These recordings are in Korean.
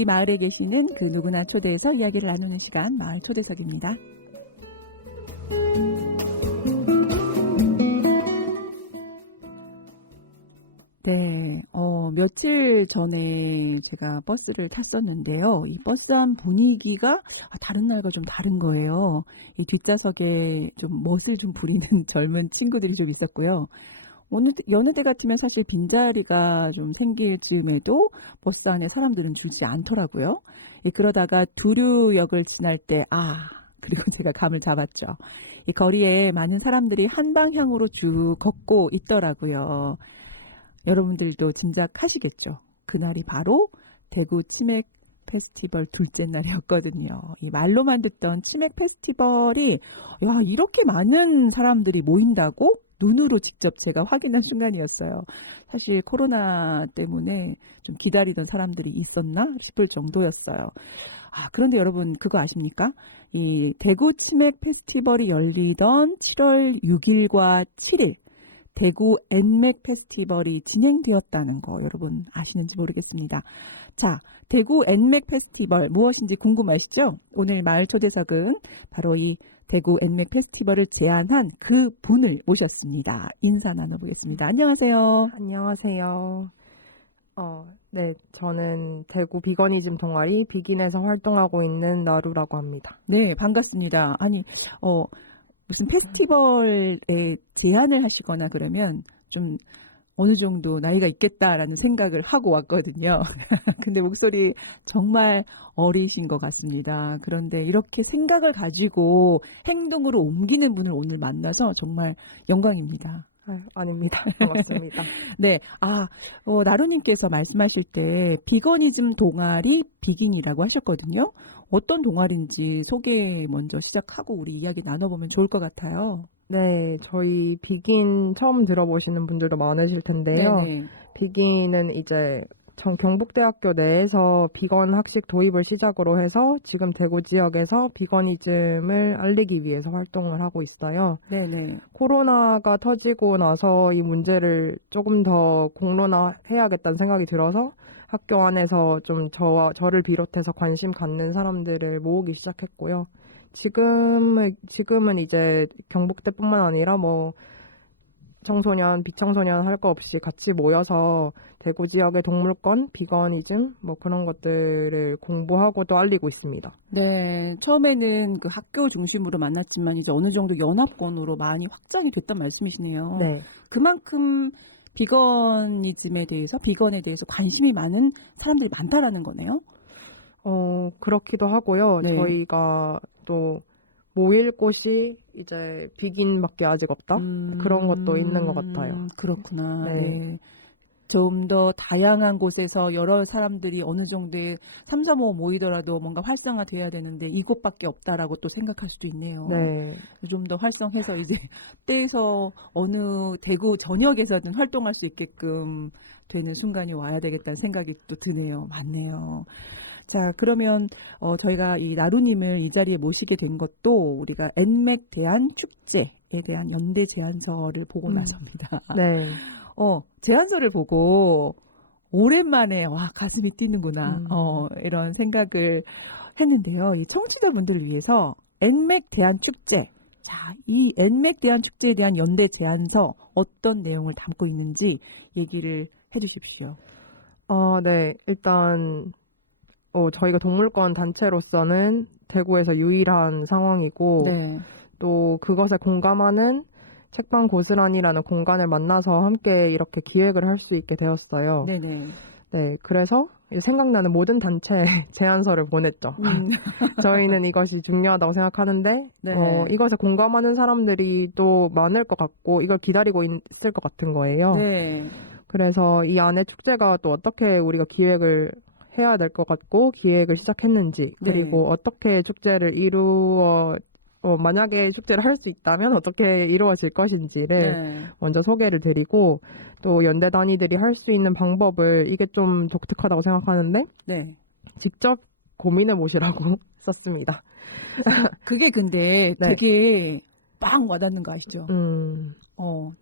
우리 마을에 계시는 그 누구나 초대해서 이야기를 나누는 시간, 마을 초대석입니다. 네, 며칠 전에 제가 버스를 탔었는데요. 이 버스 안 분위기가 다른 날과 좀 다른 거예요. 이 뒷좌석에 좀 멋을 좀 부리는 젊은 친구들이 좀 있었고요. 여느 때 같으면 사실 빈자리가 좀 생길 즈음에도 버스 안에 사람들은 줄지 않더라고요. 그러다가 두류역을 지날 때, 그리고 제가 감을 잡았죠. 이 거리에 많은 사람들이 한 방향으로 쭉 걷고 있더라고요. 여러분들도 짐작하시겠죠. 그날이 바로 대구 치맥 페스티벌 둘째 날이었거든요. 이 말로만 듣던 치맥 페스티벌이 이렇게 많은 사람들이 모인다고 눈으로 직접 제가 확인한 순간이었어요. 사실 코로나 때문에 좀 기다리던 사람들이 있었나 싶을 정도였어요. 그런데 여러분 그거 아십니까? 이 대구 치맥 페스티벌이 열리던 7월 6일과 7일 대구 엔맥 페스티벌이 진행되었다는 거 여러분 아시는지 모르겠습니다. 자, 대구 엔맥 페스티벌 무엇인지 궁금하시죠? 오늘 마을 초대석은 바로 이 대구 엔맥 페스티벌을 제안한 그 분을 모셨습니다. 인사 나눠보겠습니다. 안녕하세요. 안녕하세요. 네, 저는 대구 비거니즘 동아리 비긴에서 활동하고 있는 나루라고 합니다. 네, 반갑습니다. 무슨 페스티벌에 제안을 하시거나 그러면 좀 어느 정도 나이가 있겠다라는 생각을 하고 왔거든요. 근데 목소리 정말 어리신 것 같습니다. 그런데 이렇게 생각을 가지고 행동으로 옮기는 분을 오늘 만나서 정말 영광입니다. 아닙니다. 반갑습니다. 네, 나루님께서 말씀하실 때 비거니즘 동아리 비긴이라고 하셨거든요. 어떤 동아리인지 소개 먼저 시작하고 우리 이야기 나눠보면 좋을 것 같아요. 네, 저희 비긴 처음 들어보시는 분들도 많으실 텐데요. 네네. 비긴은 이제 경북대학교 내에서 비건 학식 도입을 시작으로 해서 지금 대구 지역에서 비거니즘을 알리기 위해서 활동을 하고 있어요. 네네. 코로나가 터지고 나서 이 문제를 조금 더 공론화해야겠다는 생각이 들어서 학교 안에서 좀 저를 비롯해서 관심 갖는 사람들을 모으기 시작했고요. 지금은 이제 경북대뿐만 아니라 청소년, 비청소년 할 거 없이 같이 모여서 대구 지역의 동물권, 비거니즘 그런 것들을 공부하고 또 알리고 있습니다. 네, 처음에는 그 학교 중심으로 만났지만 이제 어느 정도 연합권으로 많이 확장이 됐단 말씀이시네요. 네. 그만큼 비건에 대해서 관심이 많은 사람들이 많다라는 거네요. 그렇기도 하고요. 네. 저희가 또 모일 곳이 이제 비긴밖에 아직 없다? 그런 것도 있는 것 같아요. 그렇구나. 네. 네. 좀 더 다양한 곳에서 여러 사람들이 어느 정도의 3, 4, 5 모이더라도 뭔가 활성화돼야 되는데 이곳밖에 없다라고 또 생각할 수도 있네요. 네. 좀 더 활성해서 이제 때에서 어느 대구 전역에서든 활동할 수 있게끔 되는 순간이 와야 되겠다는 생각이 또 드네요. 맞네요. 자, 그러면 저희가 이 나루님을 이 자리에 모시게 된 것도 우리가 엔맥 대한 축제에 대한 연대 제안서를 보고 나서입니다. 네. 제안서를 보고 오랜만에 가슴이 뛰는구나 이런 생각을 했는데요. 이 청취자분들을 위해서 엔맥 대한 축제, 자, 이 엔맥 대한 축제에 대한 연대 제안서 어떤 내용을 담고 있는지 얘기를 해주십시오. 네. 일단 저희가 동물권 단체로서는 대구에서 유일한 상황이고 네. 또 그것에 공감하는 책방 고스란히라는 공간을 만나서 함께 이렇게 기획을 할 수 있게 되었어요. 네네. 네, 그래서 생각나는 모든 단체에 제안서를 보냈죠. 저희는 이것이 중요하다고 생각하는데 네. 이것에 공감하는 사람들이 또 많을 것 같고 이걸 기다리고 있을 것 같은 거예요. 네. 그래서 이 안에 축제가 또 어떻게 우리가 기획을 해야 될 것 같고 기획을 시작했는지 그리고 네. 어떻게 축제를 만약에 축제를 할 수 있다면 어떻게 이루어질 것인지를 네. 먼저 소개를 드리고 또 연대 단위들이 할 수 있는 방법을 이게 좀 독특하다고 생각하는데 네. 직접 고민해 보시라고 썼습니다. 그게 근데 네. 되게 빵 와닿는 거 아시죠?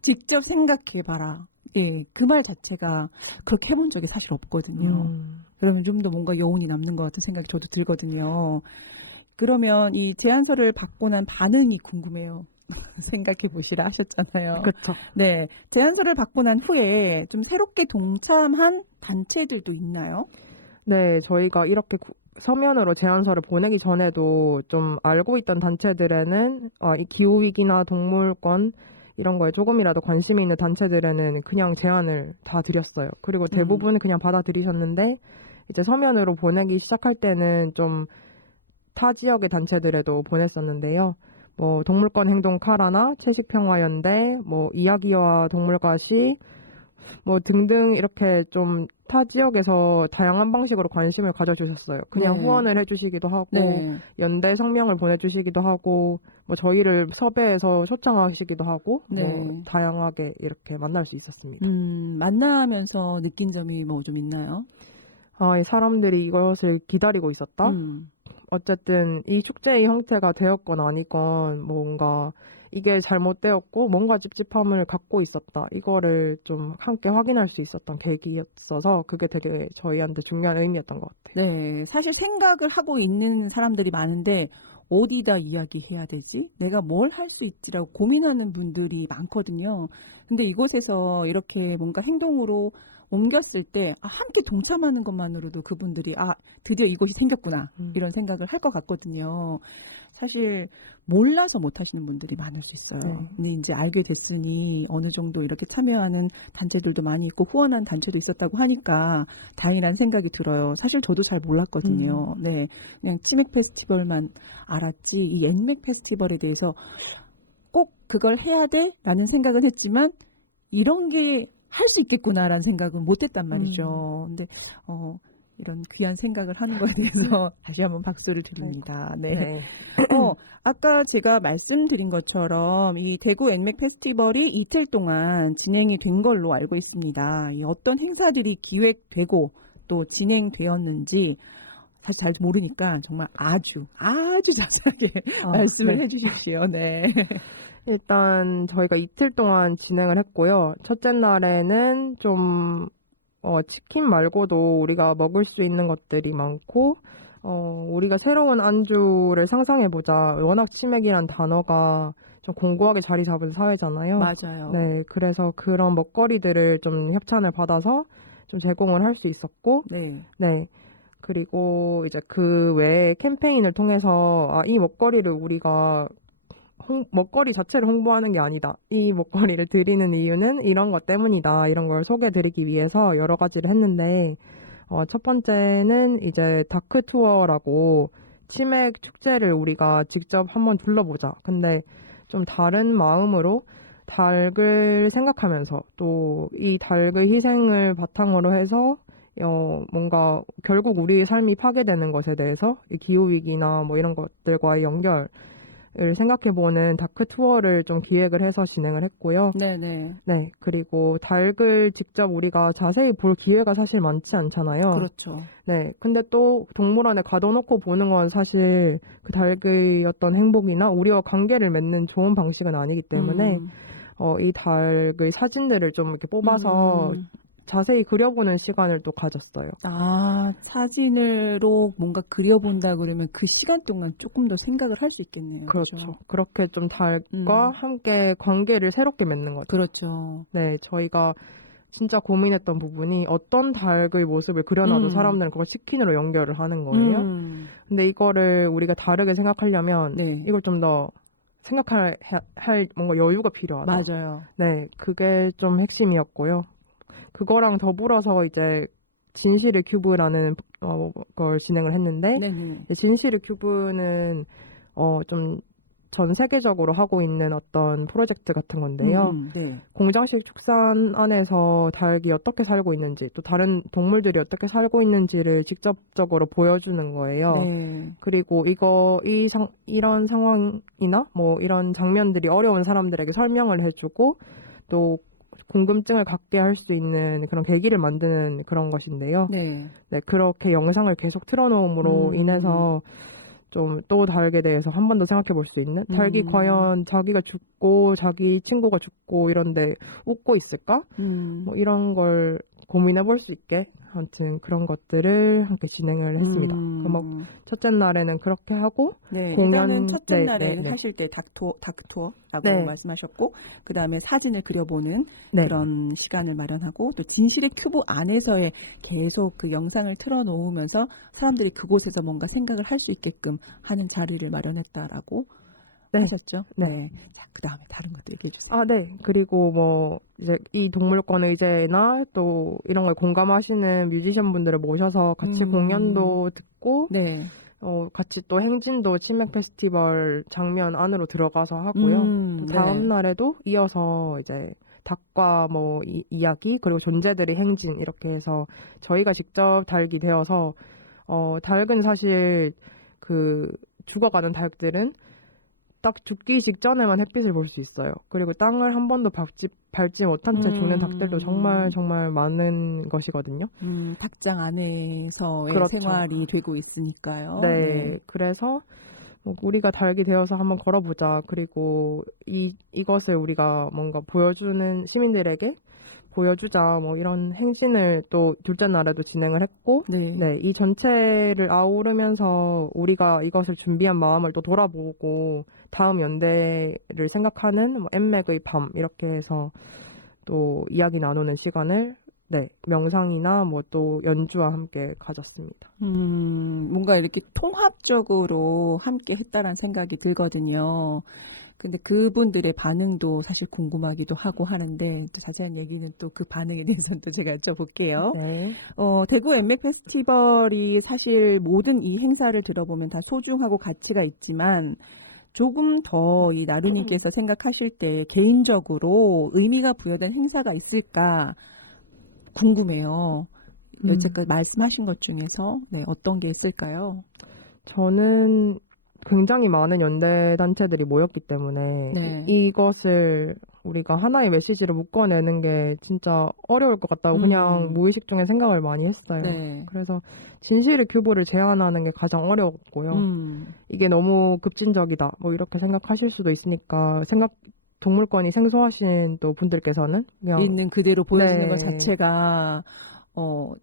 직접 생각해 봐라. 예, 그 말 자체가 그렇게 해본 적이 사실 없거든요. 그러면 좀 더 뭔가 여운이 남는 것 같은 생각이 저도 들거든요. 그러면 이 제안서를 받고 난 반응이 궁금해요. 생각해 보시라 하셨잖아요. 그쵸. 네, 제안서를 받고 난 후에 좀 새롭게 동참한 단체들도 있나요? 네, 저희가 이렇게 서면으로 제안서를 보내기 전에도 좀 알고 있던 단체들에는 이 기후위기나 동물권 이런 거에 조금이라도 관심이 있는 단체들에는 그냥 제안을 다 드렸어요. 그리고 대부분 그냥 받아들이셨는데 이제 서면으로 보내기 시작할 때는 좀 타 지역의 단체들에도 보냈었는데요. 뭐 동물권 행동 카라나 채식평화연대, 뭐 이야기와 동물과시 뭐 등등 이렇게 좀 타 지역에서 다양한 방식으로 관심을 가져주셨어요. 그냥 네. 후원을 해주시기도 하고 네. 연대 성명을 보내주시기도 하고 뭐 저희를 섭외해서 초청하시기도 하고 네. 뭐 다양하게 이렇게 만날 수 있었습니다. 만나면서 느낀 점이 뭐 좀 있나요? 이 사람들이 이것을 기다리고 있었다. 어쨌든 이 축제의 형태가 되었건 아니건 뭔가 이게 잘못되었고 뭔가 찝찝함을 갖고 있었다. 이거를 좀 함께 확인할 수 있었던 계기였어서 그게 되게 저희한테 중요한 의미였던 것 같아요. 네, 사실 생각을 하고 있는 사람들이 많은데 어디다 이야기해야 되지? 내가 뭘 할 수 있지라고 고민하는 분들이 많거든요. 근데 이곳에서 이렇게 뭔가 행동으로 옮겼을 때 함께 동참하는 것만으로도 그분들이 드디어 이곳이 생겼구나 이런 생각을 할 것 같거든요. 사실 몰라서 못 하시는 분들이 많을 수 있어요. 네. 근데 이제 알게 됐으니 어느 정도 이렇게 참여하는 단체들도 많이 있고 후원한 단체도 있었다고 하니까 다행이라는 생각이 들어요. 사실 저도 잘 몰랐거든요. 네, 그냥 치맥 페스티벌만 알았지 이 엔맥 페스티벌에 대해서 꼭 그걸 해야 돼라는 생각은 했지만 이런 게 할 수 있겠구나라는 생각은 못했단 말이죠. 근데 이런 귀한 생각을 하는 거에 대해서 다시 한번 박수를 드립니다. 네. 네. 아까 제가 말씀드린 것처럼 이 대구 엔맥 페스티벌이 이틀 동안 진행이 된 걸로 알고 있습니다. 이 어떤 행사들이 기획되고 또 진행되었는지 사실 잘 모르니까 정말 아주 자세하게 말씀을 네. 해주십시오. 네. 일단 저희가 이틀 동안 진행을 했고요. 첫째 날에는 좀 치킨 말고도 우리가 먹을 수 있는 것들이 많고 우리가 새로운 안주를 상상해보자. 워낙 치맥이란 단어가 좀 공고하게 자리 잡은 사회잖아요. 맞아요. 네, 그래서 그런 먹거리들을 좀 협찬을 받아서 좀 제공을 할 수 있었고, 네. 네. 그리고 이제 그 외에 캠페인을 통해서 이 먹거리를 우리가 먹거리 자체를 홍보하는 게 아니다. 이 먹거리를 드리는 이유는 이런 것 때문이다. 이런 걸 소개해드리기 위해서 여러 가지를 했는데, 첫 번째는 이제 다크 투어라고 치맥 축제를 우리가 직접 한번 둘러보자. 근데 좀 다른 마음으로 닭을 생각하면서 또 이 닭의 희생을 바탕으로 해서 뭔가 결국 우리의 삶이 파괴되는 것에 대해서 이 기후위기나 뭐 이런 것들과의 연결 을 생각해보는 다크 투어를 좀 기획을 해서 진행을 했고요. 네네. 네, 그리고 닭을 직접 우리가 자세히 볼 기회가 사실 많지 않잖아요. 그렇죠. 네, 근데 또 동물원에 가둬놓고 보는 건 사실 그 닭의 어떤 행복이나 우리와 관계를 맺는 좋은 방식은 아니기 때문에 이 닭의 사진들을 좀 이렇게 뽑아서 자세히 그려보는 시간을 또 가졌어요. 사진으로 뭔가 그려본다 그러면 그 시간 동안 조금 더 생각을 할 수 있겠네요. 그렇죠. 그렇게 좀 닭과 함께 관계를 새롭게 맺는 거죠. 그렇죠. 네, 저희가 진짜 고민했던 부분이 어떤 닭의 모습을 그려놔도 사람들은 그걸 치킨으로 연결을 하는 거예요. 근데 이거를 우리가 다르게 생각하려면 네. 이걸 좀 더 생각할 뭔가 여유가 필요하다. 맞아요. 네, 그게 좀 핵심이었고요. 그거랑 더불어서 이제 진실의 큐브라는 걸 진행을 했는데 네네. 진실의 큐브는 좀 전 세계적으로 하고 있는 어떤 프로젝트 같은 건데요. 네. 공장식 축산 안에서 닭이 어떻게 살고 있는지 또 다른 동물들이 어떻게 살고 있는지를 직접적으로 보여주는 거예요. 네. 그리고 이런 상황이나 뭐 이런 장면들이 어려운 사람들에게 설명을 해주고 또 궁금증을 갖게 할 수 있는 그런 계기를 만드는 그런 것인데요. 네. 네, 그렇게 영상을 계속 틀어놓음으로 인해서 좀 또 닭에 대해서 한 번 더 생각해 볼 수 있는, 닭이 과연 자기가 죽고 자기 친구가 죽고 이런데 웃고 있을까? 뭐 이런 걸 고민해 볼 수 있게 아무튼 그런 것들을 함께 진행을 했습니다. 뭐 첫째 날에는 그렇게 하고 네, 공연 일단은 첫째 네, 날에는 네, 네. 하실 때 닥투어라고 네. 말씀하셨고, 그 다음에 사진을 그려보는 네. 그런 시간을 마련하고, 또 진실의 큐브 안에서의 계속 그 영상을 틀어놓으면서 사람들이 그곳에서 뭔가 생각을 할 수 있게끔 하는 자리를 마련했다라고 네. 하셨죠? 네. 자, 그 다음에 다른 것도 얘기해 주세요. 아, 네. 그리고 뭐 이제 이 동물권 의제나 또 이런 걸 공감하시는 뮤지션 분들을 모셔서 같이 공연도 듣고 네. 같이 또 행진도 치맥 페스티벌 장면 안으로 들어가서 하고요. 또 다음 네. 날에도 이어서 이제 닭과 뭐 이야기 그리고 존재들의 행진 이렇게 해서 저희가 직접 닭이 되어서 닭은 사실 그 죽어가는 닭들은 딱 죽기 직전에만 햇빛을 볼 수 있어요. 그리고 땅을 한 번도 밟지 못한 채 죽는 닭들도 정말 정말 많은 것이거든요. 닭장 안에서의 그렇죠. 생활이 되고 있으니까요. 네. 그래서 뭐 우리가 닭이 되어서 한번 걸어보자. 그리고 이것을 우리가 뭔가 보여주는 시민들에게 보여주자. 뭐 이런 행진을 또 둘째 날에도 진행을 했고, 네. 이 전체를 아우르면서 우리가 이것을 준비한 마음을 또 돌아보고 다음 연대를 생각하는 뭐 엠맥의 밤 이렇게 해서 또 이야기 나누는 시간을 명상이나 뭐 또 연주와 함께 가졌습니다. 뭔가 이렇게 통합적으로 함께 했다라는 생각이 들거든요. 근데 그분들의 반응도 사실 궁금하기도 하고 하는데, 또 자세한 얘기는 또 그 반응에 대해서는 또 제가 여쭤볼게요. 네. 대구 엠맥 페스티벌이 사실 모든 이 행사를 들어보면 다 소중하고 가치가 있지만, 조금 더 이 나루님께서 생각하실 때 개인적으로 의미가 부여된 행사가 있을까 궁금해요. 여태까지 말씀하신 것 중에서 어떤 게 있을까요? 저는 굉장히 많은 연대 단체들이 모였기 때문에 네. 이것을 우리가 하나의 메시지를 묶어내는 게 진짜 어려울 것 같다고 그냥 무의식 중에 생각을 많이 했어요. 네. 그래서 진실의 큐브를 제안하는 게 가장 어려웠고요. 이게 너무 급진적이다 뭐 이렇게 생각하실 수도 있으니까 동물권이 생소하신 또 분들께서는 그냥 있는 그대로 보여지는 네. 것 자체가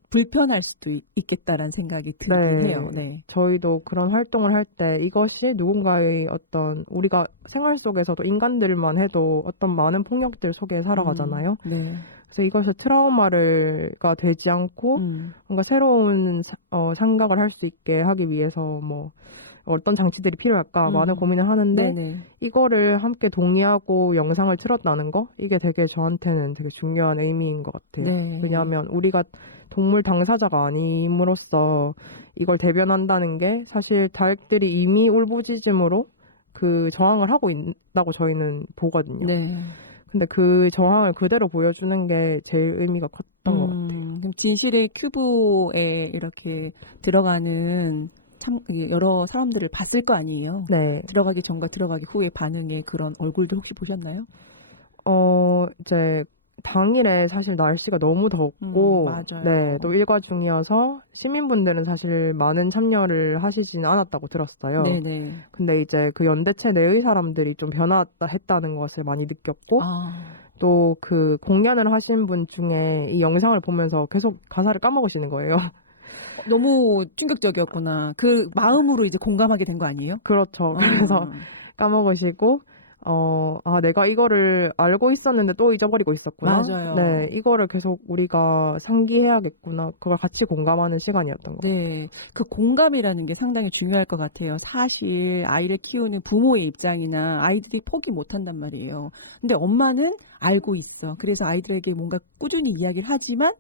불편할 수도 있겠다라는 생각이 들긴 네. 해요. 네. 저희도 그런 활동을 할 때 이것이 누군가의 어떤 우리가 생활 속에서도 인간들만 해도 어떤 많은 폭력들 속에 살아가잖아요. 네. 그래서 이것이 트라우마가 되지 않고 뭔가 새로운 생각을 할 수 있게 하기 위해서 뭐 어떤 장치들이 필요할까 많은 고민을 하는데 네네. 이거를 함께 동의하고 영상을 틀었다는 거 이게 되게 저한테는 되게 중요한 의미인 것 같아요. 네. 왜냐하면 우리가 동물 당사자가 아님으로써 이걸 대변한다는 게 사실 닭들이 이미 울부짖음으로 그 저항을 하고 있다고 저희는 보거든요. 네. 근데 그 저항을 그대로 보여주는 게 제일 의미가 컸던 것 같아요. 그럼 진실의 큐브에 이렇게 들어가는 참 여러 사람들을 봤을 거 아니에요? 네. 들어가기 전과 들어가기 후의 반응의 그런 얼굴도 혹시 보셨나요? 이제 당일에 사실 날씨가 너무 덥고, 맞아요. 네, 또 일과 중이어서 시민분들은 사실 많은 참여를 하시지는 않았다고 들었어요. 네네. 근데 이제 그 연대체 내의 사람들이 좀 변화했다는 것을 많이 느꼈고, 또 그 공연을 하신 분 중에 이 영상을 보면서 계속 가사를 까먹으시는 거예요. 너무 충격적이었구나. 그 마음으로 이제 공감하게 된 거 아니에요? 그렇죠. 그래서 까먹으시고, 내가 이거를 알고 있었는데 또 잊어버리고 있었구나. 맞아요. 네, 이거를 계속 우리가 상기해야겠구나. 그걸 같이 공감하는 시간이었던 것 같아요. 네, 그 공감이라는 게 상당히 중요할 것 같아요. 사실 아이를 키우는 부모의 입장이나 아이들이 포기 못한단 말이에요. 근데 엄마는 알고 있어. 그래서 아이들에게 뭔가 꾸준히 이야기를 하지만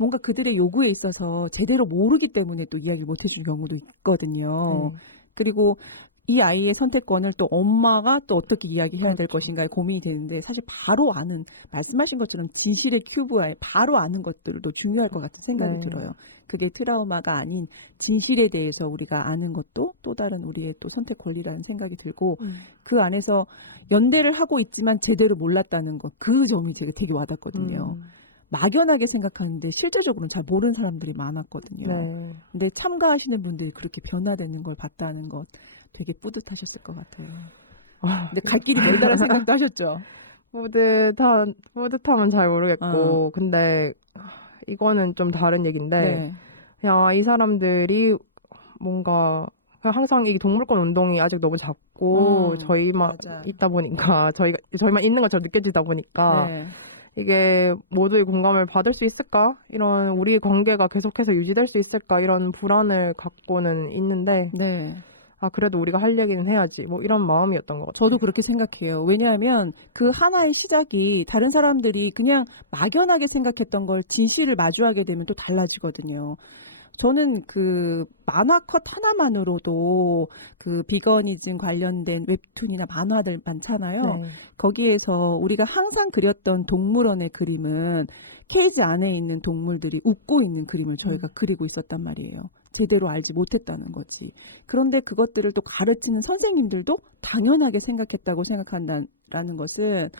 뭔가 그들의 요구에 있어서 제대로 모르기 때문에 또 이야기를 못 해주는 경우도 있거든요. 그리고 이 아이의 선택권을 또 엄마가 또 어떻게 이야기해야 될 것인가에 고민이 되는데, 사실 바로 아는, 말씀하신 것처럼 진실의 큐브에 바로 아는 것들도 중요할 것 같은 생각이 들어요. 그게 트라우마가 아닌 진실에 대해서 우리가 아는 것도 또 다른 우리의 또 선택 권리라는 생각이 들고, 그 안에서 연대를 하고 있지만 제대로 몰랐다는 것, 그 점이 제가 되게 와닿거든요. 막연하게 생각하는데 실제적으로는 잘 모르는 사람들이 많았거든요. 네. 근데 참가하시는 분들이 그렇게 변화되는 걸 봤다는 것 되게 뿌듯하셨을 것 같아요. 근데 갈 길이 멀다는 생각도 하셨죠? 뿌듯함은 잘 모르겠고, 근데 이거는 좀 다른 얘기인데, 네. 그냥 이 사람들이 뭔가 그냥 항상 이 동물권 운동이 아직 너무 작고 저희만 맞아. 있다 보니까 저희만 있는 것처럼 느껴지다 보니까 네. 이게 모두의 공감을 받을 수 있을까? 이런 우리 관계가 계속해서 유지될 수 있을까? 이런 불안을 갖고는 있는데 네. 그래도 우리가 할 얘기는 해야지. 뭐 이런 마음이었던 것 같아요. 저도 그렇게 생각해요. 왜냐하면 그 하나의 시작이 다른 사람들이 그냥 막연하게 생각했던 걸 진실을 마주하게 되면 또 달라지거든요. 저는 그 만화 컷 하나만으로도 그 비거니즘 관련된 웹툰이나 만화들 많잖아요. 네. 거기에서 우리가 항상 그렸던 동물원의 그림은 케이지 안에 있는 동물들이 웃고 있는 그림을 저희가 그리고 있었단 말이에요. 제대로 알지 못했다는 거지. 그런데 그것들을 또 가르치는 선생님들도 당연하게 생각했다고 생각한다는 것은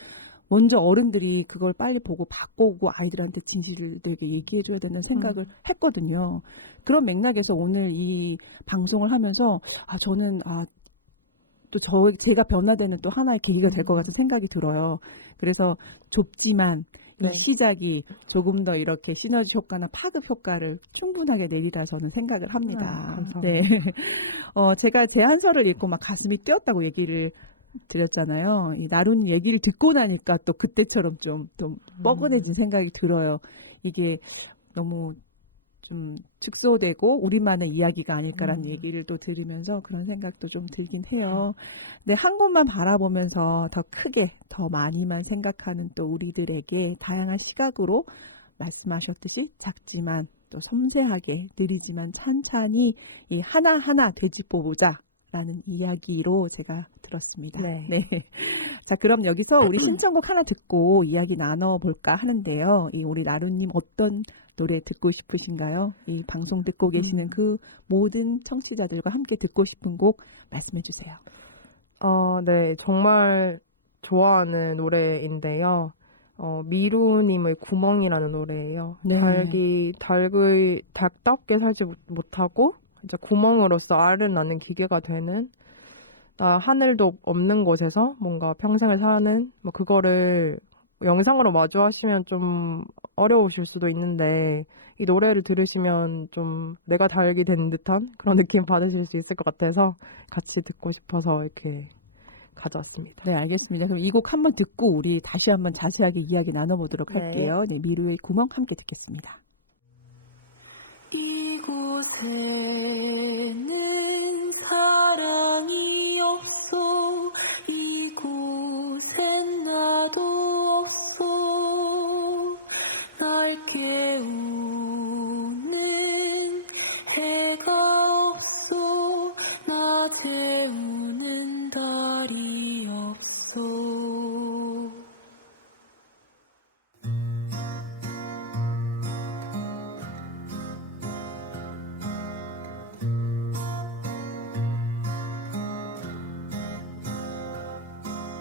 먼저 어른들이 그걸 빨리 보고 바꾸고 아이들한테 진실을 되게 얘기해줘야 되는 생각을 했거든요. 그런 맥락에서 오늘 이 방송을 하면서 저는 또 제가 변화되는 또 하나의 계기가 될 것 같은 생각이 들어요. 그래서 좁지만 네. 이 시작이 조금 더 이렇게 시너지 효과나 파급 효과를 충분하게 내리라 저는 생각을 합니다. 감사합니다. 네. 제가 제안서를 읽고 막 가슴이 뛰었다고 얘기를 드렸잖아요. 이 나룬 얘기를 듣고 나니까 또 그때처럼 좀 뻐근해진 생각이 들어요. 이게 너무 좀 축소되고 우리만의 이야기가 아닐까라는 얘기를 또 들으면서 그런 생각도 좀 들긴 해요. 근데 한 곳만 바라보면서 더 크게 더 많이만 생각하는 또 우리들에게 다양한 시각으로 말씀하셨듯이 작지만 또 섬세하게 느리지만 찬찬히 이 하나하나 되짚어보자 라는 이야기로 제가 들었습니다. 네. 자, 그럼 여기서 우리 신청곡 하나 듣고 이야기 나눠볼까 하는데요. 이 우리 나루님 어떤 노래 듣고 싶으신가요? 이 방송 듣고 계시는 그 모든 청취자들과 함께 듣고 싶은 곡 말씀해 주세요. 네. 정말 좋아하는 노래인데요. 미루님의 구멍이라는 노래예요. 네. 닭답게 살지 못하고 이제 구멍으로서 알을 낳는 기계가 되는 하늘도 없는 곳에서 뭔가 평생을 사는 뭐 그거를 영상으로 마주하시면 좀 어려우실 수도 있는데 이 노래를 들으시면 좀 내가 달게 된 듯한 그런 느낌 받으실 수 있을 것 같아서 같이 듣고 싶어서 이렇게 가져왔습니다. 네, 알겠습니다. 그럼 이 곡 한번 듣고 우리 다시 한번 자세하게 이야기 나눠보도록 네. 할게요. 네, 미루의 구멍 함께 듣겠습니다. 이곳에는 사랑이 없어 이곳엔 나도 없어 날 깨우는 해가 없어 나 재우는 달이 없어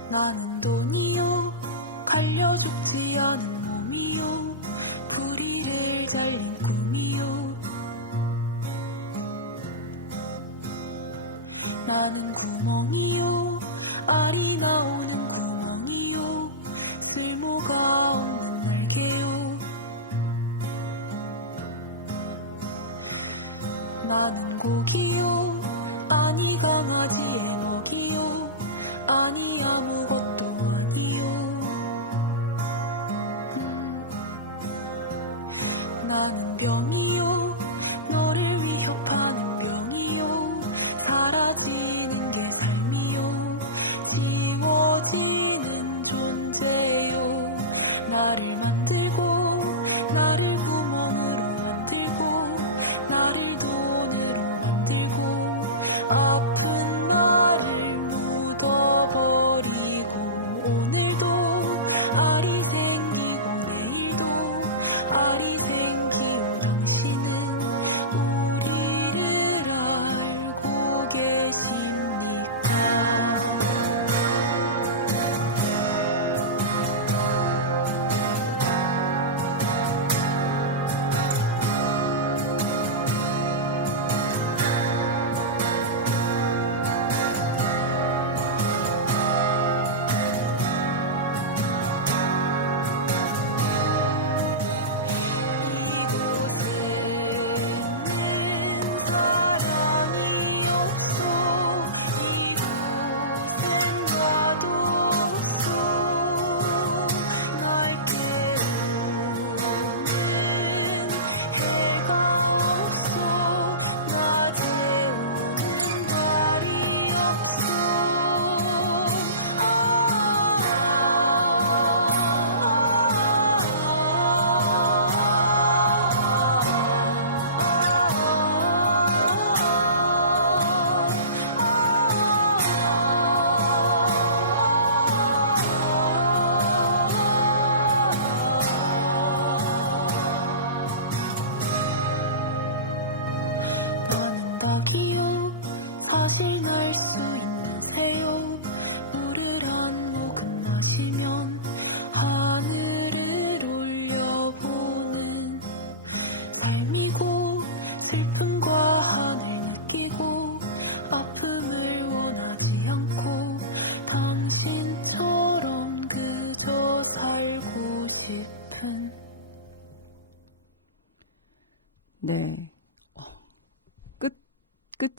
나는 돈이요 갈려 죽지 않은 몸이요 구리를 잘린 꿈이요 나는 구멍이요 알이 나오는 구멍이요 쓸모가 없는 날개요 나는 고기요 아니 강아지의 먹이요 아니 아무것도 아니요 나는 병이요 너를 위협하는 병이요 사라지는 게 삶이요 지워지는 존재요 나를 만들고 나를 구멍으로 만들고 나를 돈으로 만들고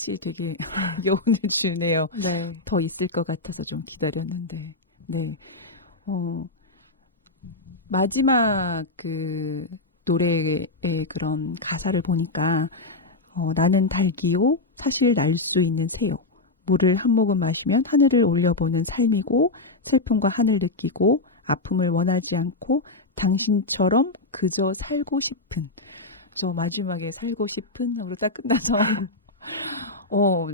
씨 되게 여운을 주네요. 네. 더 있을 것 같아서 좀 기다렸는데. 네. 마지막 그 노래의 그런 가사를 보니까 나는 달기요 사실 날 수 있는 새요. 물을 한 모금 마시면 하늘을 올려보는 삶이고 슬픔과 한을 느끼고 아픔을 원하지 않고 당신처럼 그저 살고 싶은 저 마지막에 살고 싶은 하고 딱 끝나서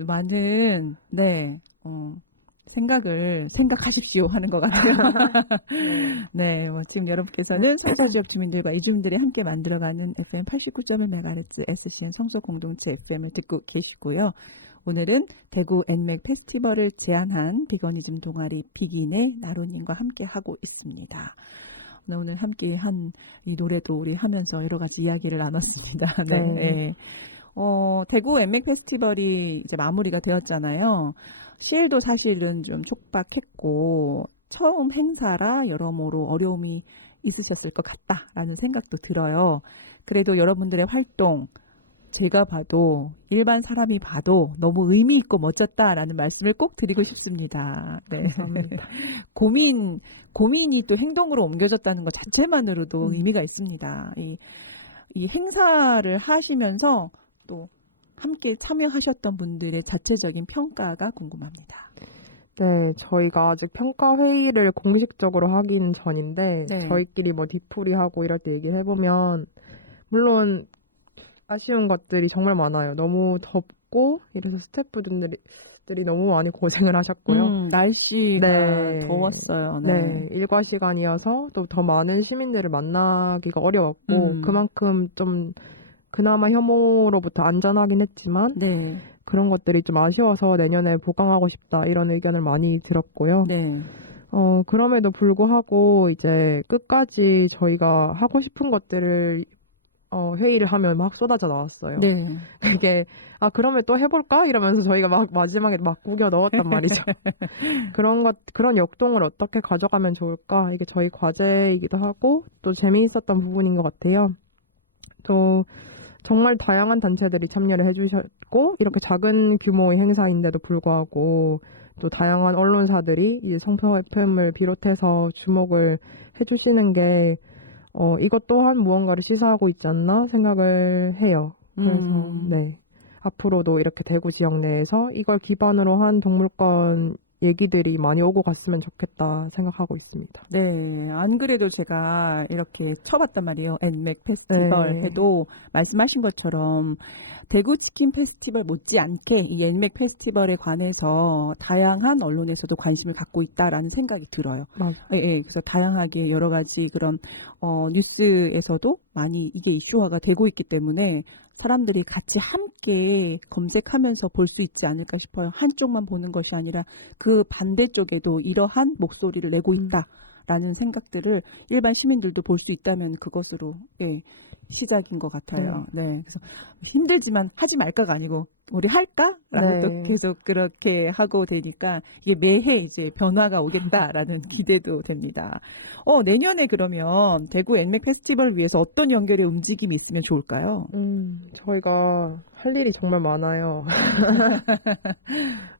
많은 생각하십시오 하는 것 같아요. 네, 지금 여러분께서는 성서지역 주민들과 이주민들이 함께 만들어가는 FM 89.1MHz SCN 성서 공동체 FM을 듣고 계시고요. 오늘은 대구 엔맥 페스티벌을 제안한 비거니즘 동아리 비긴의 나로님과 함께 하고 있습니다. 오늘 함께 한 이 노래도 우리 하면서 여러 가지 이야기를 나눴습니다. 네. 대구 엔맥 페스티벌이 이제 마무리가 되었잖아요. 시일도 사실은 좀 촉박했고 처음 행사라 여러모로 어려움이 있으셨을 것 같다라는 생각도 들어요. 그래도 여러분들의 활동 제가 봐도 일반 사람이 봐도 너무 의미 있고 멋졌다라는 말씀을 꼭 드리고 싶습니다. 네. 감사합니다. 고민이 또 행동으로 옮겨졌다는 것 자체만으로도 의미가 있습니다. 이 행사를 하시면서 또 함께 참여하셨던 분들의 자체적인 평가가 궁금합니다. 네, 저희가 아직 평가 회의를 공식적으로 하긴 전인데 네. 저희끼리 뭐 뒤풀이하고 이럴 때 얘기를 해보면 물론 아쉬운 것들이 정말 많아요. 너무 덥고 이래서 스태프분들이 너무 많이 고생을 하셨고요. 날씨가 네. 더웠어요. 네, 일과 시간이어서 또 더 많은 시민들을 만나기가 어려웠고 그만큼 좀 그나마 혐오로부터 안전하긴 했지만 네. 그런 것들이 좀 아쉬워서 내년에 보강하고 싶다 이런 의견을 많이 들었고요. 네. 그럼에도 불구하고 이제 끝까지 저희가 하고 싶은 것들을 회의를 하면 막 쏟아져 나왔어요. 네. 그게 그러면 또 해볼까 이러면서 저희가 막 마지막에 막 구겨 넣었단 말이죠. 그런 역동을 어떻게 가져가면 좋을까 이게 저희 과제이기도 하고 또 재미있었던 부분인 것 같아요. 또 정말 다양한 단체들이 참여를 해주셨고 이렇게 작은 규모의 행사인데도 불구하고 또 다양한 언론사들이 이제 성서 FM을 비롯해서 주목을 해주시는 게 이것 또한 무언가를 시사하고 있지 않나 생각을 해요. 그래서 네, 앞으로도 이렇게 대구 지역 내에서 이걸 기반으로 한 동물권 얘기들이 많이 오고 갔으면 좋겠다 생각하고 있습니다. 네, 안 그래도 제가 이렇게 쳐봤단 말이에요. 엔맥 페스티벌 네. 해도 말씀하신 것처럼 대구 치킨 페스티벌 못지않게 이 엔맥 페스티벌에 관해서 다양한 언론에서도 관심을 갖고 있다라는 생각이 들어요. 맞아요. 예, 그래서 다양하게 여러 가지 그런 뉴스에서도 많이 이게 이슈화가 되고 있기 때문에 사람들이 같이 함께 검색하면서 볼 수 있지 않을까 싶어요. 한쪽만 보는 것이 아니라 그 반대쪽에도 이러한 목소리를 내고 있다라는 생각들을 일반 시민들도 볼 수 있다면 그것으로 시작인 것 같아요. 네. 그래서 힘들지만 하지 말까가 아니고 우리 할까라고 또 계속 그렇게 하고 되니까 이게 매해 이제 변화가 오겠다라는 기대도 됩니다. 내년에 그러면 대구 엔맥 페스티벌을 위해서 어떤 연결의 움직임이 있으면 좋을까요? 저희가 할 일이 정말 많아요.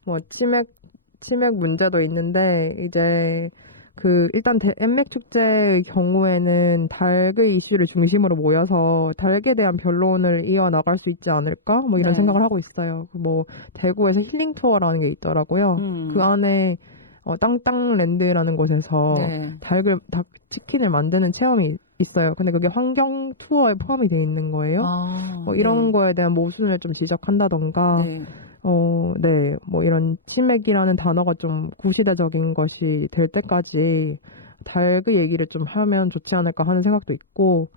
뭐 치맥 문제도 있는데 이제 일단 엔맥 축제의 경우에는 닭의 이슈를 중심으로 모여서 닭에 대한 변론을 이어나갈 수 있지 않을까? 뭐 이런 생각을 하고 있어요. 뭐 대구에서 힐링 투어라는 게 있더라고요. 그 안에 땅땅랜드라는 곳에서 닭 치킨을 만드는 체험이 있어요. 근데 그게 환경 투어에 포함이 되어 있는 거예요. 뭐 이런 거에 대한 모순을 좀 지적한다던가 뭐 이런 치맥이라는 단어가 좀 구시대적인 것이 될 때까지 닭의 얘기를 좀 하면 좋지 않을까 하는 생각도 있고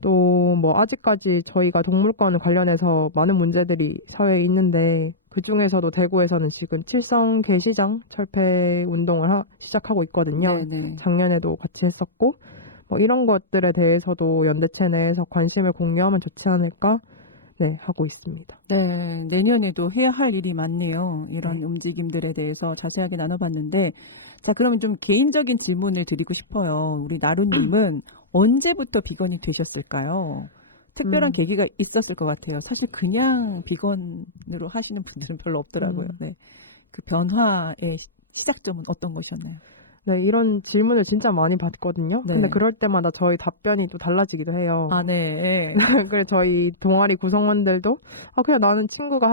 또 뭐 아직까지 저희가 동물권 관련해서 많은 문제들이 사회에 있는데 그 중에서도 대구에서는 지금 칠성 개시장 철폐 운동을 시작하고 있거든요. 작년에도 같이 했었고 뭐 이런 것들에 대해서도 연대체 내에서 관심을 공유하면 좋지 않을까 하고 있습니다. 네, 내년에도 해야 할 일이 많네요. 이런 움직임들에 대해서 자세하게 나눠봤는데, 자, 그러면 좀 개인적인 질문을 드리고 싶어요. 우리 나루님은 언제부터 비건이 되셨을까요? 특별한 계기가 있었을 것 같아요. 사실 그냥 비건으로 하시는 분들은 별로 없더라고요. 네. 그 변화의 시작점은 어떤 것이었나요? 네, 이런 질문을 진짜 많이 받거든요. 네. 근데 그럴 때마다 저희 답변이 또 달라지기도 해요. 아, 네. 그래서 저희 동아리 구성원들도 그냥 나는 친구가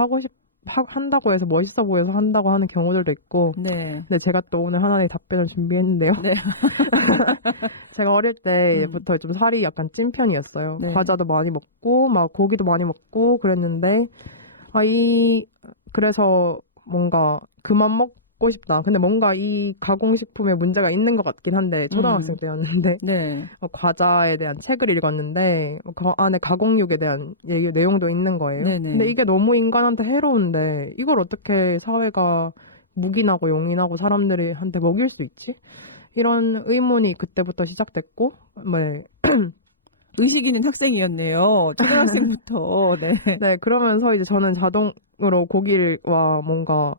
한다고 해서 멋있어 보여서 한다고 하는 경우들도 있고. 네. 근데 제가 또 오늘 하나의 답변을 준비했는데요. 네. 제가 어릴 때부터 좀 살이 약간 찐 편이었어요. 네. 과자도 많이 먹고 막 고기도 많이 먹고 그랬는데 그래서 뭔가 그만 먹고 싶다. 근데 뭔가 이 가공식품에 문제가 있는 것 같긴 한데 초등학생 때였는데 네. 과자에 대한 책을 읽었는데 그 안에 가공육에 대한 내용도 있는 거예요. 네네. 근데 이게 너무 인간한테 해로운데 이걸 어떻게 사회가 묵인하고 용인하고 사람들한테 먹일 수 있지? 이런 의문이 그때부터 시작됐고, 네. 의식 있는 학생이었네요. 초등학생부터. 네. 네, 그러면서 이제 저는 자동으로 고기와 뭔가,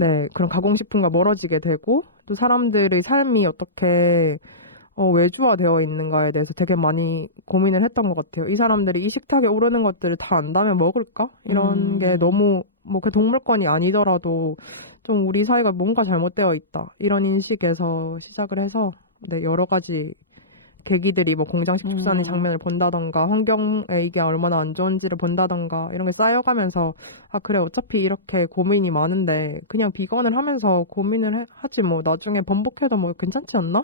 네, 그런 가공식품과 멀어지게 되고, 또 사람들의 삶이 어떻게, 외주화되어 있는가에 대해서 되게 많이 고민을 했던 것 같아요. 이 사람들이 이 식탁에 오르는 것들을 다 안다면 먹을까? 이런 게 너무, 그 동물권이 아니더라도 좀 우리 사회가 뭔가 잘못되어 있다. 이런 인식에서 시작을 해서, 네, 여러 가지 계기들이 공장식 축산의 장면을 본다던가 환경에 이게 얼마나 안 좋은지를 본다던가 이런 게 쌓여가면서 그래 어차피 이렇게 고민이 많은데 그냥 비건을 하면서 고민을 하지 나중에 번복해도 괜찮지 않나?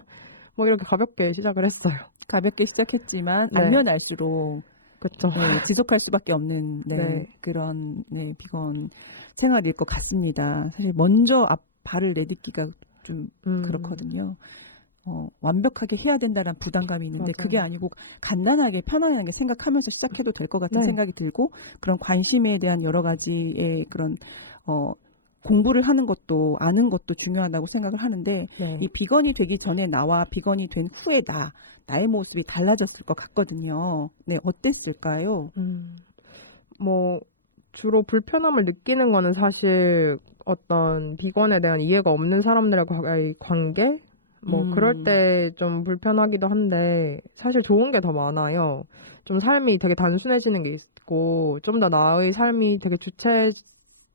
이렇게 가볍게 시작을 했어요. 가볍게 시작했지만 네. 알면 알수록 그렇죠. 네, 지속할 수밖에 없는 네. 그런 비건 생활일 것 같습니다. 사실 먼저 발을 내딛기가 좀 그렇거든요. 완벽하게 해야 된다는 부담감이 있는데 맞아요. 그게 아니고 간단하게 편안하게 생각하면서 시작해도 될 것 같은 네. 생각이 들고 그런 관심에 대한 여러 가지의 그런 공부를 하는 것도 아는 것도 중요하다고 생각을 하는데 네. 이 비건이 되기 전에 나와 비건이 된 후에 나의 모습이 달라졌을 것 같거든요. 네, 어땠을까요? 주로 불편함을 느끼는 거는 사실 어떤 비건에 대한 이해가 없는 사람들과의 관계? 그럴 때 좀 불편하기도 한데, 사실 좋은 게 더 많아요. 좀 삶이 되게 단순해지는 게 있고, 좀 더 나의 삶이 되게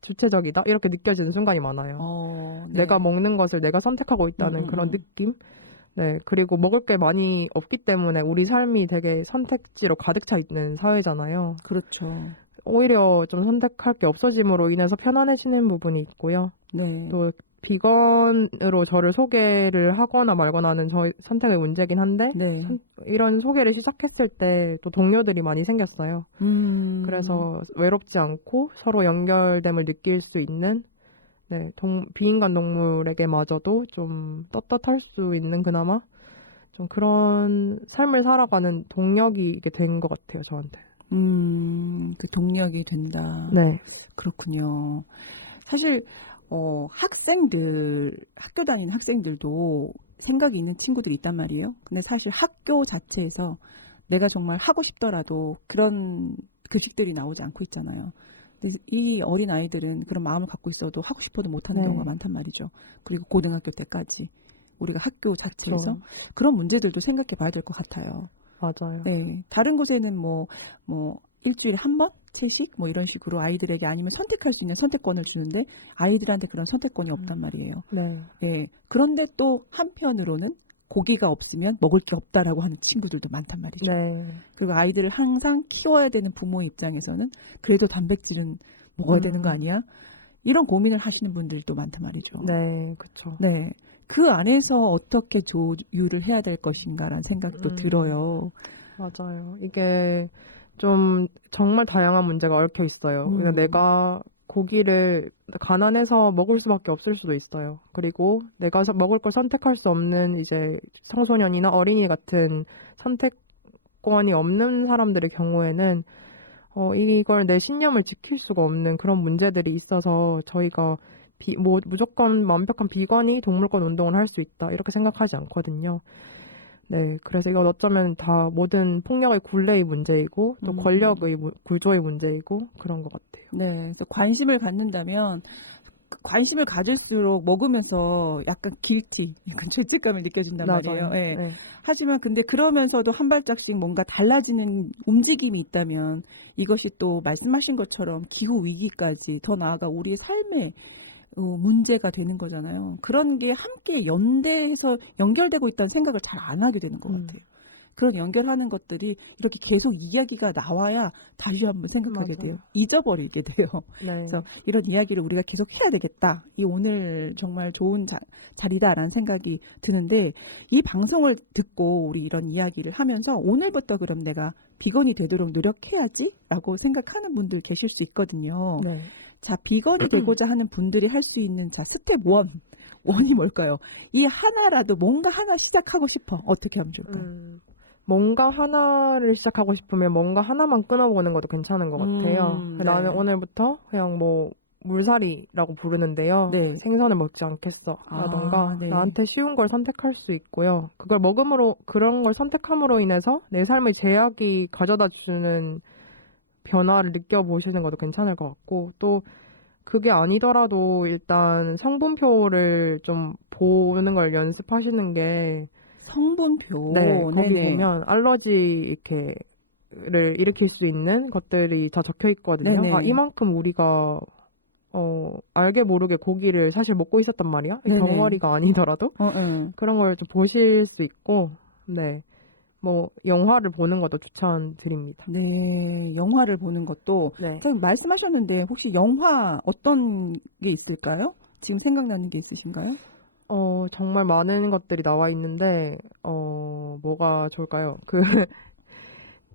주체적이다? 이렇게 느껴지는 순간이 많아요. 네. 내가 먹는 것을 내가 선택하고 있다는 그런 느낌? 네. 그리고 먹을 게 많이 없기 때문에 우리 삶이 되게 선택지로 가득 차 있는 사회잖아요. 그렇죠. 오히려 좀 선택할 게 없어짐으로 인해서 편안해지는 부분이 있고요. 네. 또 비건으로 저를 소개를 하거나 말거나는 저희 선택의 문제긴 한데 네. 이런 소개를 시작했을 때 또 동료들이 많이 생겼어요. 그래서 외롭지 않고 서로 연결됨을 느낄 수 있는 비인간 동물에게마저도 좀 떳떳할 수 있는 그나마 좀 그런 삶을 살아가는 동력이 된 것 같아요, 저한테. 그 동력이 된다. 네. 그렇군요. 사실 학교 다니는 학생들도 생각이 있는 친구들이 있단 말이에요. 근데 사실 학교 자체에서 내가 정말 하고 싶더라도 그런 교식들이 나오지 않고 있잖아요. 근데 이 어린 아이들은 그런 마음을 갖고 있어도 하고 싶어도 못하는 네. 경우가 많단 말이죠. 그리고 고등학교 때까지 우리가 학교 자체에서 그렇죠. 그런 문제들도 생각해 봐야 될 것 같아요. 맞아요. 네, 다른 곳에는 일주일에 한 번씩 이런 식으로 아이들에게 아니면 선택할 수 있는 선택권을 주는데 아이들한테 그런 선택권이 없단 말이에요. 네. 예. 그런데 또 한편으로는 고기가 없으면 먹을 게 없다라고 하는 친구들도 많단 말이죠. 네. 그리고 아이들을 항상 키워야 되는 부모의 입장에서는 그래도 단백질은 먹어야 되는 거 아니야? 이런 고민을 하시는 분들도 많단 말이죠. 네, 그렇죠. 네. 그 안에서 어떻게 조율을 해야 될 것인가라는 생각도 들어요. 맞아요. 이게 좀 정말 다양한 문제가 얽혀 있어요. 그러니까 내가 고기를 가난해서 먹을 수밖에 없을 수도 있어요. 그리고 내가 먹을 걸 선택할 수 없는 이제 청소년이나 어린이 같은 선택권이 없는 사람들의 경우에는 이걸 내 신념을 지킬 수가 없는 그런 문제들이 있어서 저희가 무조건 완벽한 비건이 동물권 운동을 할 수 있다 이렇게 생각하지 않거든요. 네, 그래서 이건 어쩌면 다 모든 폭력의 굴레의 문제이고 또 권력의 구조의 문제이고 그런 것 같아요. 네, 그래서 관심을 갖는다면 관심을 가질수록 먹으면서 약간 길티, 약간 죄책감을 느껴진단 말이에요. 맞아요. 예. 네. 하지만 근데 그러면서도 한 발짝씩 뭔가 달라지는 움직임이 있다면 이것이 또 말씀하신 것처럼 기후 위기까지 더 나아가 우리의 삶에 문제가 되는 거잖아요. 그런 게 함께 연대해서 연결되고 있다는 생각을 잘 안 하게 되는 것 같아요. 그런 연결하는 것들이 이렇게 계속 이야기가 나와야 다시 한번 생각하게 맞아요. 돼요. 잊어버리게 돼요. 네. 그래서 이런 이야기를 우리가 계속 해야 되겠다. 이 오늘 정말 좋은 자리다라는 생각이 드는데 이 방송을 듣고 우리 이런 이야기를 하면서 오늘부터 그럼 내가 비건이 되도록 노력해야지라고 생각하는 분들 계실 수 있거든요. 네. 자, 비건이 되고자 하는 분들이 할 수 있는 스텝 1. 원이 뭘까요? 이 하나라도 뭔가 하나 시작하고 싶어. 어떻게 하면 좋을까요? 뭔가 하나를 시작하고 싶으면 뭔가 하나만 끊어보는 것도 괜찮은 것 같아요. 네. 나는 오늘부터 그냥 뭐 물살이라고 부르는데요. 네. 생선을 먹지 않겠어. 라던가 네. 나한테 쉬운 걸 선택할 수 있고요. 그걸 먹음으로 그런 걸 선택함으로 인해서 내 삶의 제약이 가져다 주는 변화를 느껴보시는 것도 괜찮을 것 같고 또 그게 아니더라도 일단 성분표를 좀 보는 걸 연습하시는 게 성분표. 네, 거기 네네. 보면 알러지 이렇게를 일으킬 수 있는 것들이 다 적혀 있거든요. 네네. 아, 이만큼 우리가 알게 모르게 고기를 사실 먹고 있었단 말이야. 이 네네. 덩어리가 아니더라도 그런 걸 좀 보실 수 있고, 네, 뭐 영화를 보는 것도 추천드립니다. 네, 영화를 보는 것도 네. 지금 말씀하셨는데 혹시 영화 어떤 게 있을까요? 지금 생각나는 게 있으신가요? 정말 많은 것들이 나와 있는데, 뭐가 좋을까요?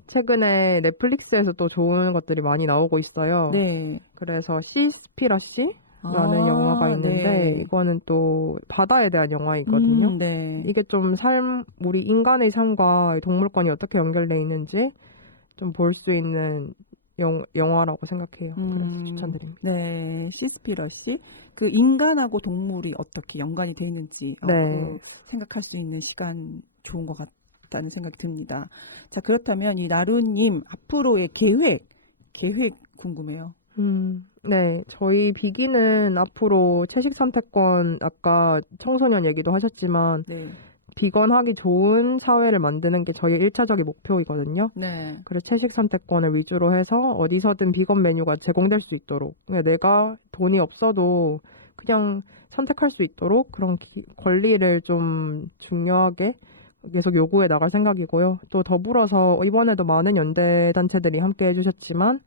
최근에 넷플릭스에서 또 좋은 것들이 많이 나오고 있어요. 네. 그래서 시스피러시라는 영화가 있는데, 네. 이거는 또 바다에 대한 영화이거든요. 네. 이게 좀 우리 인간의 삶과 동물권이 어떻게 연결돼 있는지 좀 볼 수 있는 영화라고 생각해요. 그래서 추천드립니다. 네, 시스피러시. 그 인간하고 동물이 어떻게 연관이 되어 있는지 네. 생각할 수 있는 시간 좋은 것 같다는 생각이 듭니다. 자, 그렇다면 이 나루님 앞으로의 계획 궁금해요. 네. 저희 비기는 앞으로 채식 선택권, 아까 청소년 얘기도 하셨지만, 네. 비건하기 좋은 사회를 만드는 게 저희 1차적인 목표이거든요. 네. 그래서 채식 선택권을 위주로 해서 어디서든 비건 메뉴가 제공될 수 있도록, 그러니까 내가 돈이 없어도 그냥 선택할 수 있도록 그런 권리를 좀 중요하게 계속 요구해 나갈 생각이고요. 또 더불어서 이번에도 많은 연대 단체들이 함께 해주셨지만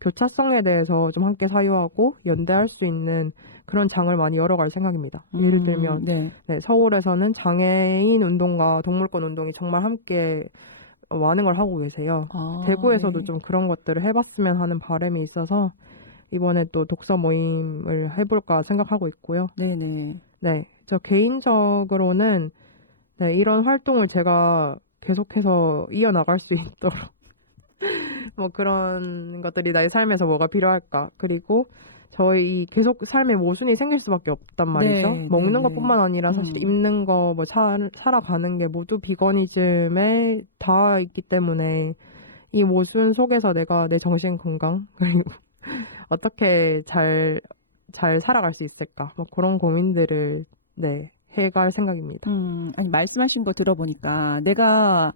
교차성에 대해서 좀 함께 사유하고 연대할 수 있는 그런 장을 많이 열어갈 생각입니다. 예를 들면 네. 서울에서는 장애인 운동과 동물권 운동이 정말 함께 많은 걸 하고 계세요. 대구에서도 네. 좀 그런 것들을 해봤으면 하는 바람이 있어서 이번에 또 독서 모임을 해볼까 생각하고 있고요. 네네. 네, 저 개인적으로는 이런 활동을 제가 계속해서 이어나갈 수 있도록 뭐 그런 것들이 나의 삶에서 뭐가 필요할까. 그리고 저희 계속 삶에 모순이 생길 수밖에 없단 말이죠. 네, 먹는 네, 것뿐만 아니라 사실 입는 거, 뭐 살아가는 게 모두 비거니즘에 다 있기 때문에 이 모순 속에서 내가 내 정신 건강 그리고 어떻게 잘 살아갈 수 있을까. 뭐 그런 고민들을 해갈 생각입니다. 아니 말씀하신 거 들어보니까 내가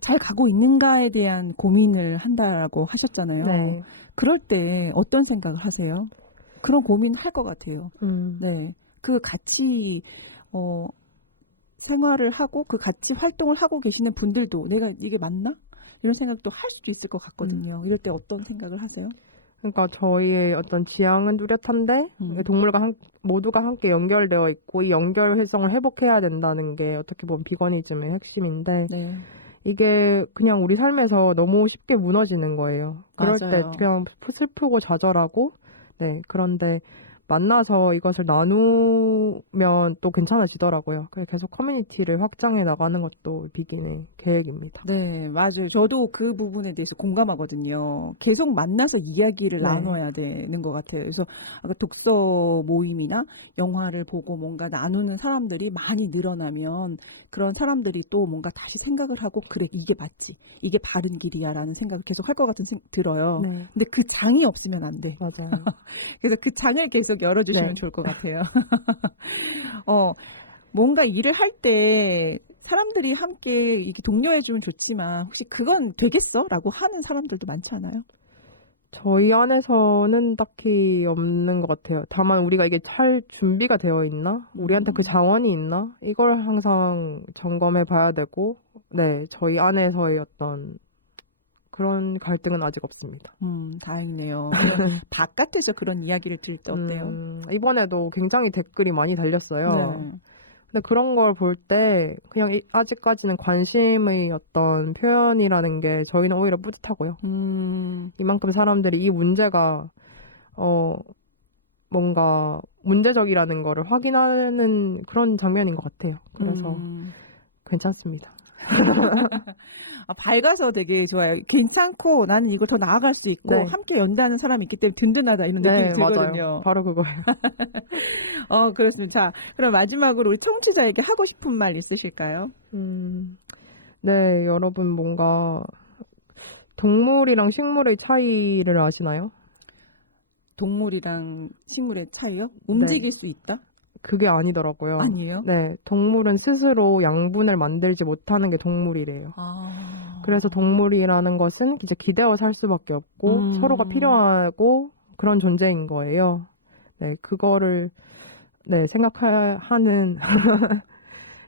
잘 가고 있는가에 대한 고민을 한다라고 하셨잖아요. 네. 그럴 때 어떤 생각을 하세요? 그런 고민 할 것 같아요. 네. 그 같이, 생활을 하고 그 같이 활동을 하고 계시는 분들도 내가 이게 맞나? 이런 생각도 할 수도 있을 것 같거든요. 이럴 때 어떤 생각을 하세요? 그러니까 저희의 어떤 지향은 뚜렷한데 동물과 모두가 함께 연결되어 있고 이 연결성을 회복해야 된다는 게 어떻게 보면 비거니즘의 핵심인데 네. 이게 그냥 우리 삶에서 너무 쉽게 무너지는 거예요. 그럴 맞아요. 때 그냥 슬프고 좌절하고 그런데 만나서 이것을 나누면 또 괜찮아지더라고요. 그래서 계속 커뮤니티를 확장해 나가는 것도 비긴의 계획입니다. 네, 맞아요. 저도 그 부분에 대해서 공감하거든요. 계속 만나서 이야기를 네. 나눠야 되는 것 같아요. 그래서 아까 독서 모임이나 영화를 보고 뭔가 나누는 사람들이 많이 늘어나면 그런 사람들이 또 뭔가 다시 생각을 하고 그래, 이게 맞지. 이게 바른 길이야 라는 생각을 계속 할 것 같은 들어요. 네, 근데 그 장이 없으면 안 돼. 맞아요. 그래서 그 장을 계속 계속 열어주시면 네. 좋을 것 같아요. 뭔가 일을 할 때 사람들이 함께 이렇게 독려해주면 좋지만 혹시 그건 되겠어? 라고 하는 사람들도 많잖아요. 저희 안에서는 딱히 없는 것 같아요. 다만 우리가 이게 잘 준비가 되어 있나? 우리한테 그 자원이 있나? 이걸 항상 점검해 봐야 되고, 네, 저희 안에서의 어떤 그런 갈등은 아직 없습니다. 다행이네요. 바깥에서 그런 이야기를 들을 때 어때요? 이번에도 굉장히 댓글이 많이 달렸어요. 네. 근데 그런 걸 볼 때 그냥 아직까지는 관심의 어떤 표현이라는 게 저희는 오히려 뿌듯하고요. 이만큼 사람들이 이 문제가 뭔가 문제적이라는 거를 확인하는 그런 장면인 것 같아요. 그래서 괜찮습니다. 밝아서 되게 좋아요. 괜찮고 나는 이걸 더 나아갈 수 있고 네. 함께 연대하는 사람이 있기 때문에 든든하다 이런 느낌이 네, 들거든요. 맞아요. 바로 그거예요. 그렇습니다. 자, 그럼 마지막으로 우리 청취자에게 하고 싶은 말 있으실까요? 네, 여러분 뭔가 동물이랑 식물의 차이를 아시나요? 동물이랑 식물의 차이요? 움직일 수 있다? 그게 아니더라고요. 아니에요? 네, 동물은 스스로 양분을 만들지 못하는 게 동물이래요. 그래서 동물이라는 것은 이제 기대어 살 수밖에 없고 서로가 필요하고 그런 존재인 거예요. 네, 그거를 생각하는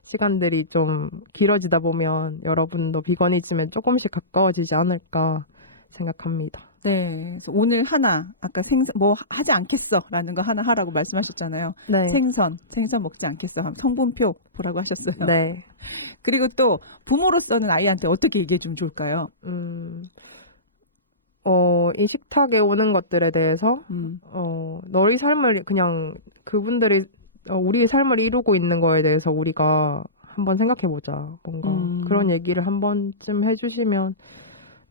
시간들이 좀 길어지다 보면 여러분도 비거니즘에 조금씩 가까워지지 않을까 생각합니다. 네. 그래서 오늘 하나, 아까 뭐 하지 않겠어라는 거 하나 하라고 말씀하셨잖아요. 네. 생선 먹지 않겠어. 성분표 보라고 하셨어요. 네. 그리고 또 부모로서는 아이한테 어떻게 얘기해 주면 좋을까요? 이 식탁에 오는 것들에 대해서 너희 삶을 그냥 그분들이 우리의 삶을 이루고 있는 거에 대해서 우리가 한번 생각해보자. 뭔가 그런 얘기를 한 번쯤 해주시면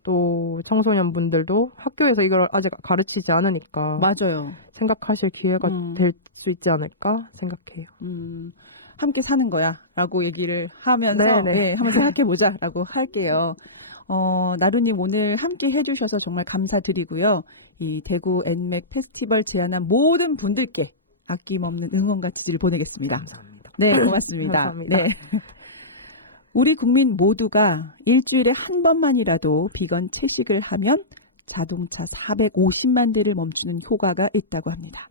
또 청소년분들도 학교에서 이걸 아직 가르치지 않으니까 맞아요. 생각하실 기회가 될 수 있지 않을까 생각해요. 함께 사는 거야 라고 얘기를 하면서 한번 생각해보자 라고 할게요. 나루님 오늘 함께 해주셔서 정말 감사드리고요. 이 대구 엔맥 페스티벌 제안한 모든 분들께 아낌없는 응원과 지지를 보내겠습니다. 감사합니다. 네, 고맙습니다. 감사합니다. 네. 우리 국민 모두가 일주일에 한 번만이라도 비건 채식을 하면 자동차 450만 대를 멈추는 효과가 있다고 합니다.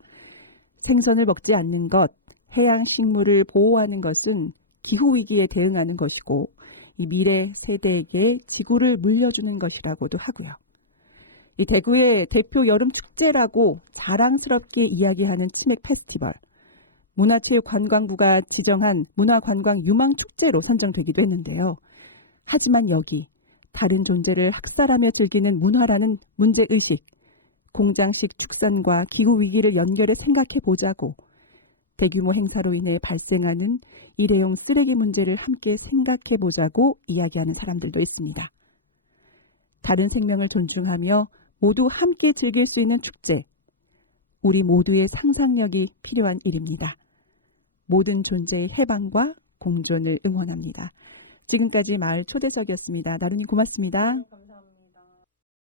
생선을 먹지 않는 것, 해양 식물을 보호하는 것은 기후위기에 대응하는 것이고 이 미래 세대에게 지구를 물려주는 것이라고도 하고요. 이 대구의 대표 여름 축제라고 자랑스럽게 이야기하는 치맥 페스티벌. 문화체육관광부가 지정한 문화관광 유망축제로 선정되기도 했는데요. 하지만 여기 다른 존재를 학살하며 즐기는 문화라는 문제의식, 공장식 축산과 기후위기를 연결해 생각해보자고 대규모 행사로 인해 발생하는 일회용 쓰레기 문제를 함께 생각해보자고 이야기하는 사람들도 있습니다. 다른 생명을 존중하며 모두 함께 즐길 수 있는 축제, 우리 모두의 상상력이 필요한 일입니다. 모든 존재의 해방과 공존을 응원합니다. 지금까지 마을 초대석이었습니다. 나루님 고맙습니다.